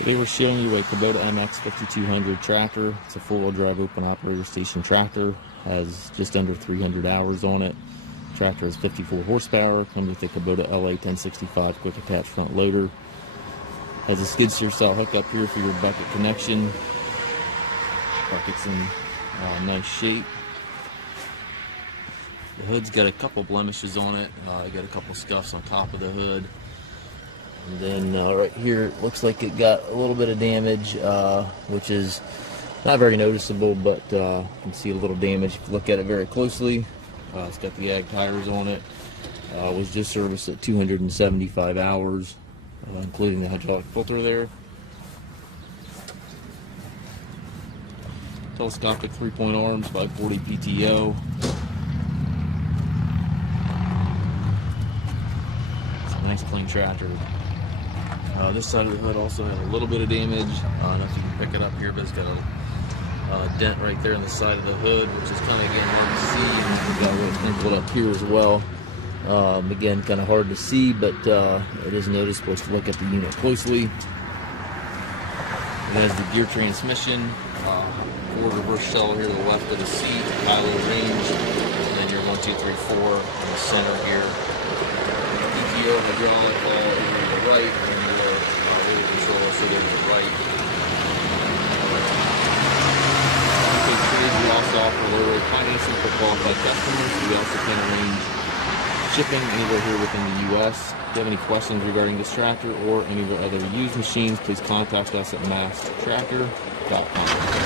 Today we're showing you a Kubota MX5200 tractor. It's a four-wheel drive open operator station tractor. Has just under 300 hours on it. Tractor has 54 horsepower. Comes with a Kubota LA 1065 quick attach front loader. Has a skid steer style hookup here for your bucket connection. Bucket's in nice shape. The hood's got a couple blemishes on it. Got a couple scuffs on top of the hood. And then right here, it looks like it got a little bit of damage, which is not very noticeable, but you can see a little damage if you look at it very closely. It's got the ag tires on it. Was just serviced at 275 hours, including the hydraulic filter there. Telescopic 3-point arms by 40 PTO. It's a nice clean tractor. This side of the hood also had a little bit of damage. I don't know if you can pick it up here, but it's got a dent right there on the side of the hood, which is kind of, again, hard to see. And we've got a little sprinkled up here as well. Again, kind of hard to see, but it is noticeable to look at the unit closely. It has the gear transmission, forward reverse shuttle here to the left of the seat, high-low range, and then your 1, 2, 3, 4 in the center here. PTO hydraulic all over to the right, and your wheel control also there to the right. We also offer low rate financing for qualified customers. We also can arrange shipping anywhere here within the U.S. If you have any questions regarding this tractor or any of our other used machines, please contact us at maskedtractor.com.